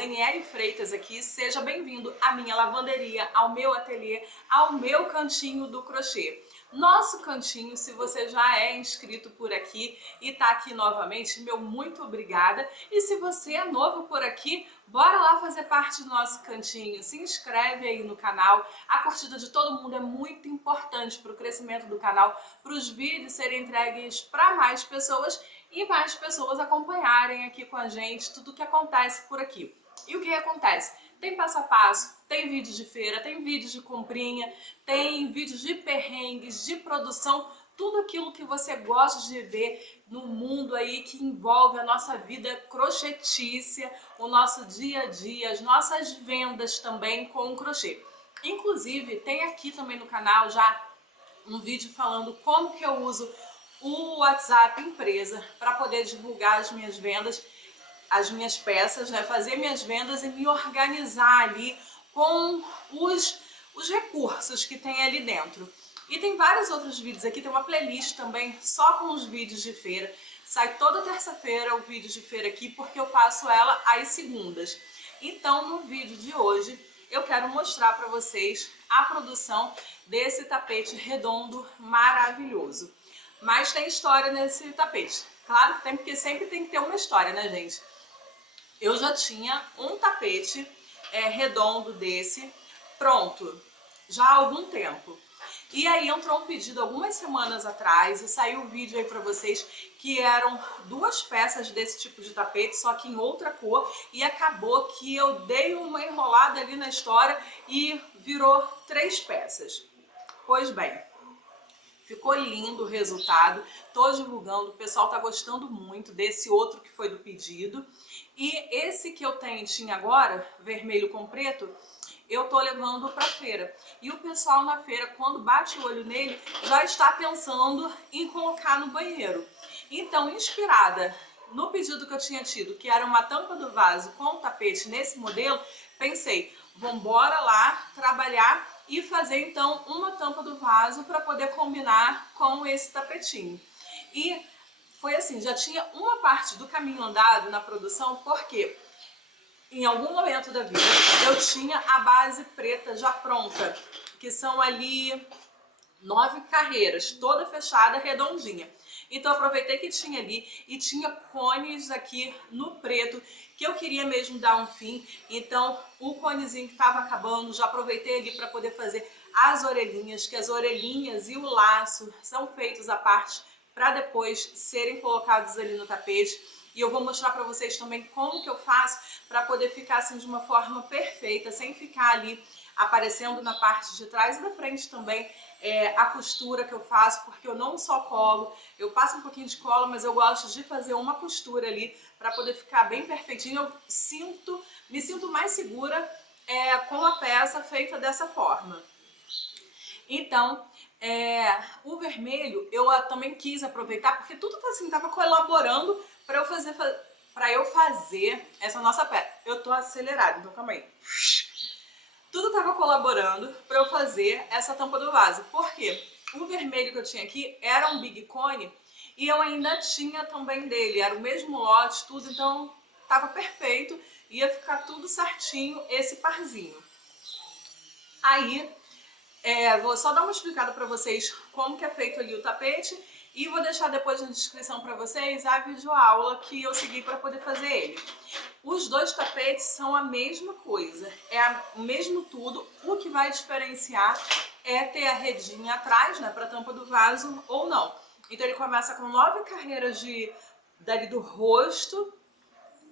Daniele Freitas aqui, seja bem-vindo à minha lavanderia, ao meu ateliê, ao meu cantinho do crochê. Nosso cantinho, se você já é inscrito por aqui e tá aqui novamente, meu muito obrigada. E se você é novo por aqui, bora lá fazer parte do nosso cantinho. Se inscreve aí no canal. A curtida de todo mundo é muito importante para o crescimento do canal, para os vídeos serem entregues para mais pessoas e mais pessoas acompanharem aqui com a gente tudo o que acontece por aqui. E o que acontece? Tem passo a passo, tem vídeos de feira, tem vídeos de comprinha, tem vídeos de perrengues, de produção, tudo aquilo que você gosta de ver no mundo aí que envolve a nossa vida crochetícia, o nosso dia a dia, as nossas vendas também com o crochê. Inclusive, tem aqui também no canal já um vídeo falando como que eu uso o WhatsApp empresa para poder divulgar as minhas vendas, as minhas peças, né? Fazer minhas vendas e me organizar ali com os recursos que tem ali dentro. E tem vários outros vídeos aqui, tem uma playlist também só com os vídeos de feira. Sai toda terça-feira o vídeo de feira aqui porque eu faço ela às segundas. Então no vídeo de hoje eu quero mostrar para vocês a produção desse tapete redondo maravilhoso. Mas tem história nesse tapete. Claro que tem, porque sempre tem que ter uma história, né, gente? Eu já tinha um tapete redondo desse pronto, já há algum tempo. E aí entrou um pedido algumas semanas atrás e saiu um vídeo aí pra vocês que eram duas peças desse tipo de tapete, só que em outra cor, e acabou que eu dei uma enrolada ali na história e virou 3 peças. Pois bem, ficou lindo o resultado, tô divulgando, o pessoal tá gostando muito desse outro que foi do pedido. E esse que eu tinha agora, vermelho com preto, eu tô levando pra feira. E o pessoal na feira, quando bate o olho nele, já está pensando em colocar no banheiro. Então, inspirada no pedido que eu tinha tido, que era uma tampa do vaso com tapete nesse modelo, pensei, vambora lá trabalhar e fazer então uma tampa do vaso para poder combinar com esse tapetinho. E foi assim, já tinha uma parte do caminho andado na produção, porque em algum momento da vida eu tinha a base preta já pronta, que são ali 9 carreiras, toda fechada, redondinha. Então eu aproveitei que tinha ali e tinha cones aqui no preto, que eu queria mesmo dar um fim. Então o conezinho que estava acabando, já aproveitei ali para poder fazer as orelhinhas, que as orelhinhas e o laço são feitos à parte para depois serem colocados ali no tapete. E eu vou mostrar para vocês também como que eu faço para poder ficar assim de uma forma perfeita, sem ficar ali aparecendo na parte de trás e da frente também a costura que eu faço, porque eu não só colo, eu passo um pouquinho de cola, mas eu gosto de fazer uma costura ali para poder ficar bem perfeitinho. Eu me sinto mais segura com a peça feita dessa forma. Então, o vermelho eu também quis aproveitar, porque tudo assim estava colaborando para eu fazer essa nossa peça. Eu tô acelerada, então calma aí. Tudo estava colaborando para eu fazer essa tampa do vaso. Por quê? O vermelho que eu tinha aqui era um Big Cone e eu ainda tinha também dele. Era o mesmo lote, tudo, então estava perfeito. Ia ficar tudo certinho esse parzinho. Aí, vou só dar uma explicada para vocês como que é feito ali o tapete e vou deixar depois na descrição para vocês a videoaula que eu segui para poder fazer ele. Os dois tapetes são a mesma coisa, o mesmo tudo. O que vai diferenciar é ter a redinha atrás, né, para a tampa do vaso ou não. Então ele começa com 9 carreiras dali do rosto,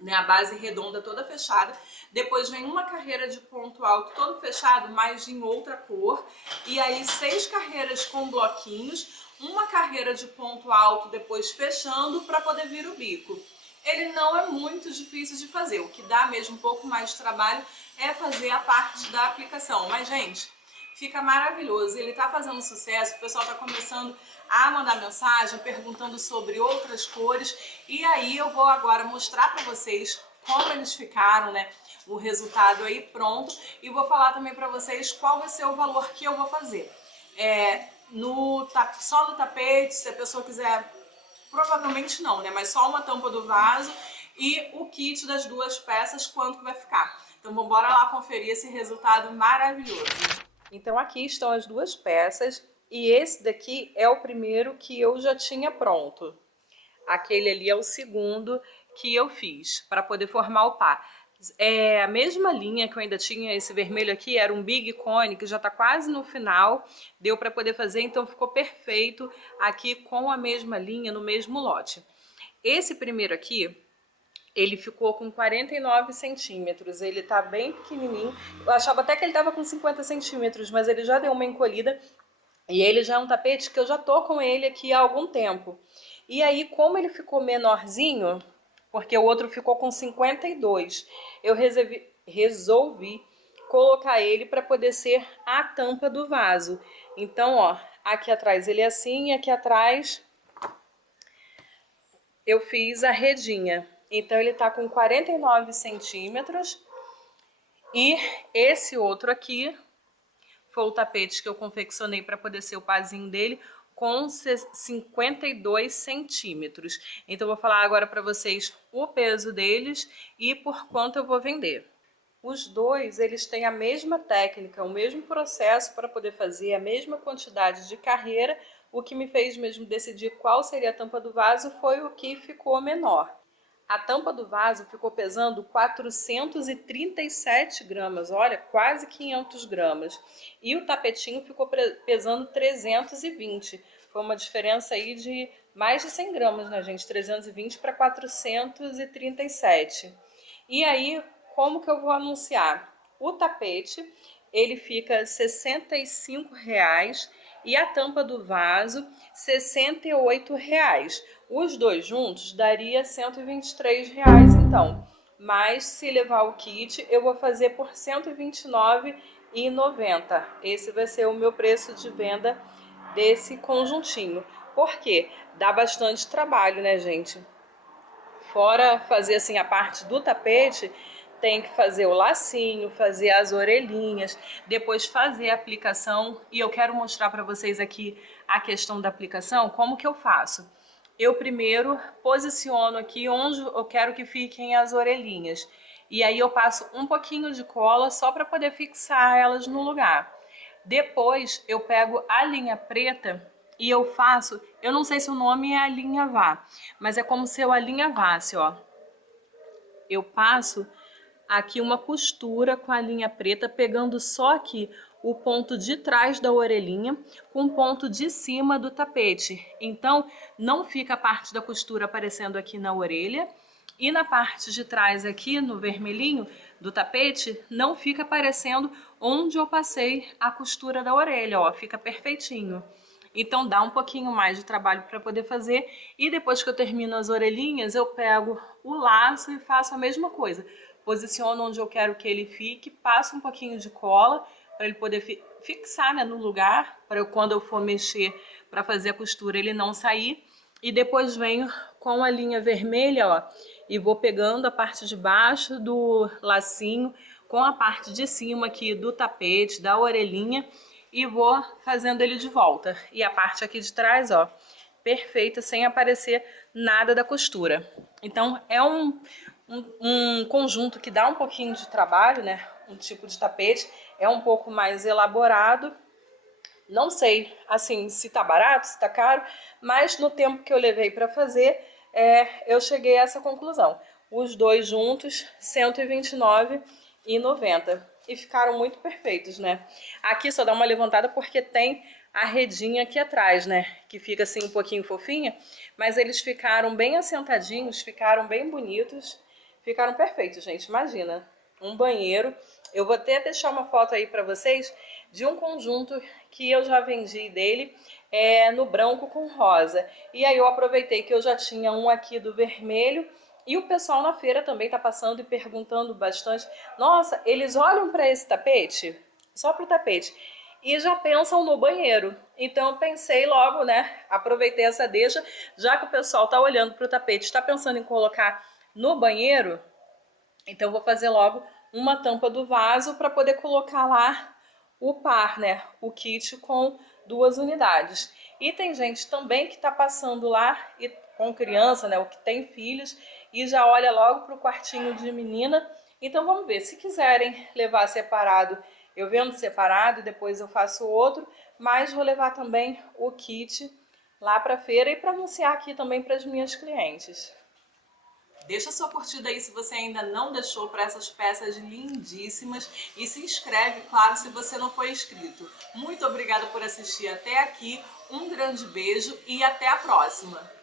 né, a base redonda toda fechada. Depois vem uma carreira de ponto alto todo fechado, mas em outra cor. E aí 6 carreiras com bloquinhos, uma carreira de ponto alto depois fechando para poder vir o bico. Ele não é muito difícil de fazer, o que dá mesmo um pouco mais de trabalho é fazer a parte da aplicação. Mas, gente, fica maravilhoso, ele tá fazendo sucesso, o pessoal tá começando a mandar mensagem, perguntando sobre outras cores, e aí eu vou agora mostrar para vocês como eles ficaram, né, o resultado aí pronto, e vou falar também para vocês qual vai ser o valor que eu vou fazer. Só no tapete, se a pessoa quiser. Provavelmente não, né? Mas só uma tampa do vaso e o kit das 2 peças, quanto que vai ficar. Então vamos embora lá conferir esse resultado maravilhoso. Então aqui estão as 2 peças e esse daqui é o primeiro que eu já tinha pronto. Aquele ali é o segundo que eu fiz para poder formar o par. É a mesma linha que eu ainda tinha, esse vermelho aqui era um Big Cone, que já está quase no final, deu para poder fazer, então ficou perfeito aqui com a mesma linha, no mesmo lote. Esse primeiro aqui, ele ficou com 49 centímetros, ele tá bem pequenininho, eu achava até que ele tava com 50 centímetros, mas ele já deu uma encolhida, e ele já é um tapete que eu já tô com ele aqui há algum tempo. E aí, como ele ficou menorzinho, porque o outro ficou com 52, eu resolvi colocar ele para poder ser a tampa do vaso. Então, ó, aqui atrás ele é assim, e aqui atrás eu fiz a redinha. Então ele tá com 49 centímetros. E esse outro aqui foi o tapete que eu confeccionei para poder ser o pazinho dele, com 52 centímetros. Então eu vou falar agora para vocês o peso deles e por quanto eu vou vender. Os dois, eles têm a mesma técnica, o mesmo processo para poder fazer, a mesma quantidade de carreira. O que me fez mesmo decidir qual seria a tampa do vaso foi o que ficou menor. A tampa do vaso ficou pesando 437 gramas, olha, quase 500 gramas. E o tapetinho ficou pesando 320. Foi uma diferença aí de mais de 100 gramas, né, gente? 320 para 437. E aí, como que eu vou anunciar? O tapete, ele fica R$ 65,00 e a tampa do vaso, R$ 68,00. Os dois juntos daria R$ 123,00 então. Mas se levar o kit, eu vou fazer por R$ 129,90. Esse vai ser o meu preço de venda desse conjuntinho. Por quê? Dá bastante trabalho, né, gente? Fora fazer assim a parte do tapete, tem que fazer o lacinho, fazer as orelhinhas, depois fazer a aplicação. E eu quero mostrar para vocês aqui a questão da aplicação, como que eu faço. Eu primeiro posiciono aqui onde eu quero que fiquem as orelhinhas. E aí eu passo um pouquinho de cola só para poder fixar elas no lugar. Depois eu pego a linha preta e eu faço, eu não sei se o nome é alinhavar, mas é como se eu alinhavasse, ó. Eu passo aqui uma costura com a linha preta, pegando só aqui o ponto de trás da orelhinha com o ponto de cima do tapete. Então, não fica a parte da costura aparecendo aqui na orelha. E na parte de trás aqui, no vermelhinho do tapete, não fica aparecendo onde eu passei a costura da orelha, ó, fica perfeitinho. Então dá um pouquinho mais de trabalho para poder fazer e depois que eu termino as orelhinhas, eu pego o laço e faço a mesma coisa. Posiciono onde eu quero que ele fique, passo um pouquinho de cola para ele poder fixar, né, no lugar, para quando eu for mexer para fazer a costura ele não sair. E depois venho com a linha vermelha, ó, e vou pegando a parte de baixo do lacinho com a parte de cima aqui do tapete, da orelhinha, e vou fazendo ele de volta. E a parte aqui de trás, ó, perfeita, sem aparecer nada da costura. Então é um conjunto que dá um pouquinho de trabalho, né? Um tipo de tapete, é um pouco mais elaborado. Não sei, assim, se tá barato, se tá caro, mas no tempo que eu levei para fazer, eu cheguei a essa conclusão. Os dois juntos, R$ 129,90. E ficaram muito perfeitos, né? Aqui só dá uma levantada porque tem a redinha aqui atrás, né? Que fica assim um pouquinho fofinha, mas eles ficaram bem assentadinhos, ficaram bem bonitos, ficaram perfeitos, gente. Imagina, um banheiro. Eu vou até deixar uma foto aí para vocês de um conjunto que eu já vendi dele no branco com rosa. E aí eu aproveitei que eu já tinha um aqui do vermelho e o pessoal na feira também tá passando e perguntando bastante. Nossa, eles olham para esse tapete, só para o tapete, e já pensam no banheiro. Então eu pensei logo, né? Aproveitei essa deixa, já que o pessoal tá olhando para o tapete, está pensando em colocar no banheiro, então eu vou fazer logo uma tampa do vaso para poder colocar lá o par, né? O kit com 2 unidades. E tem gente também que está passando lá e, com criança, né, ou que tem filhos, e já olha logo para o quartinho de menina. Então vamos ver, se quiserem levar separado, eu vendo separado e depois eu faço outro, mas vou levar também o kit lá para a feira e para anunciar aqui também para as minhas clientes. Deixa sua curtida aí se você ainda não deixou para essas peças lindíssimas e se inscreve, claro, se você não for inscrito. Muito obrigada por assistir até aqui, um grande beijo e até a próxima!